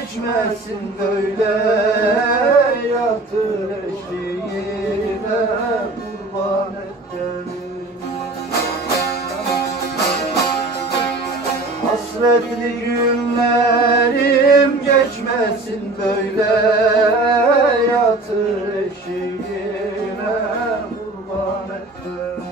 geçmesin böyle, yatır eşiğine kurban et beni. Hasretli günlerim geçmesin böyle, yatır eşiğine kurban et beni.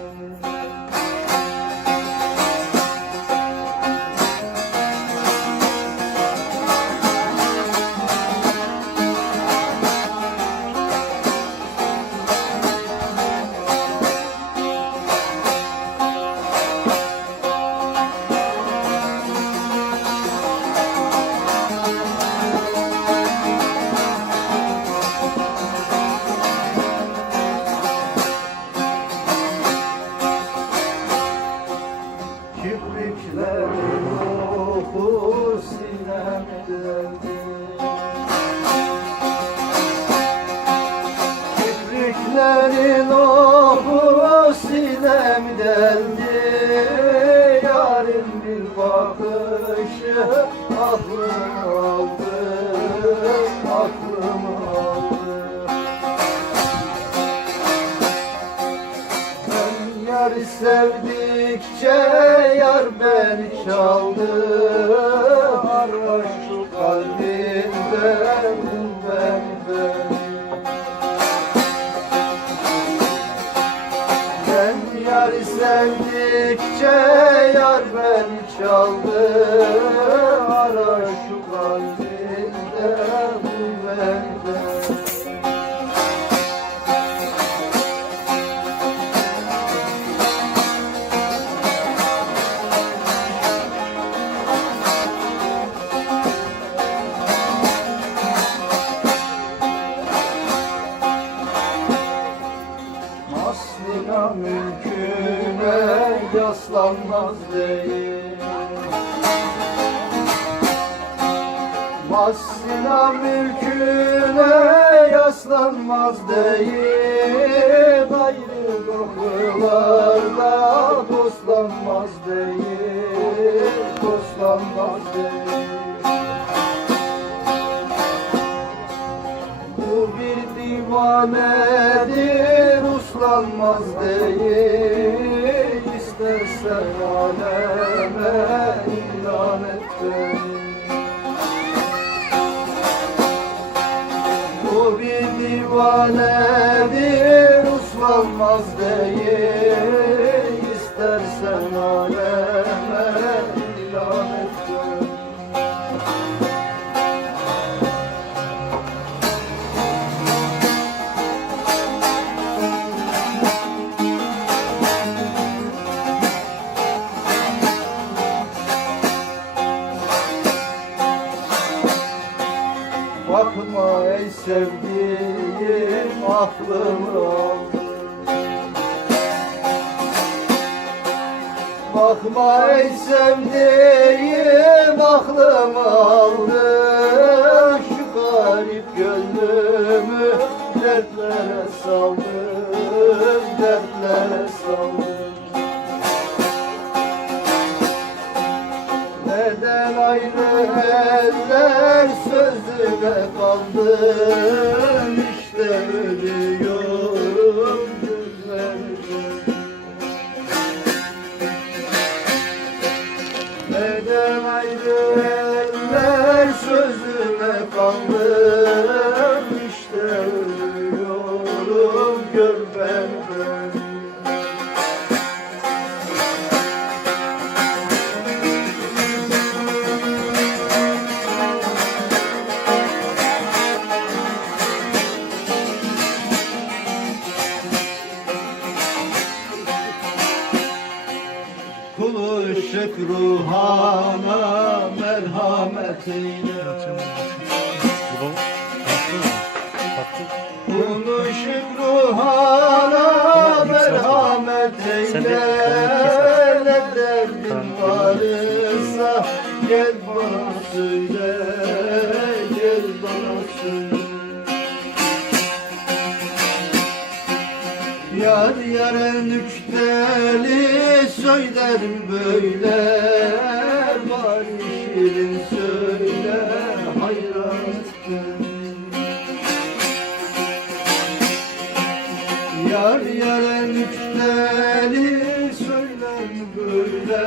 Kibriklerin ruhu sinemdedir. Kibriklerin ruhu sinemdedir. Yarın bir bakışı aklımı aldı, aklımı aldı. Ben yarı sevdikçe yar beni çaldı, ara şu kalbimden beni. Ben yarı sevdikçe yar beni çaldı, ara şu kalbimden beni. Aslına mülküne yaslanmaz değil. Aslına mülküne yaslanmaz değil. Ayrı kapılarda dostlanmaz değil, dostlanmaz değil. Bu bir divanedir, uslanmaz değil. İstersen aleme ilan et beni. Bu bir divanedir, uslanmaz değil. İstersen aleme ilan et beni. Bakma ey sevdiğim, aklımı aldı. Bakma ey sevdiğim, aklımı aldı. Şu garip gönlümü dertlere saldım, dertlere saldım. Neden ayrı eller sözüme kaldım, işte ölüyorum gözlerimde. Neden ayrı eller sözüme kaldım, işte ölüyorum gör beni. Kulu şükruhana merhamet eyle. Kulu şükruhana merhamet eyle. Ne derdin varsa gel bana söyle, gel bana söyle. Yar yare nükteli söylerim böyle, bari şirin söyle hayran. Yar yare nükteli söyler mi böyle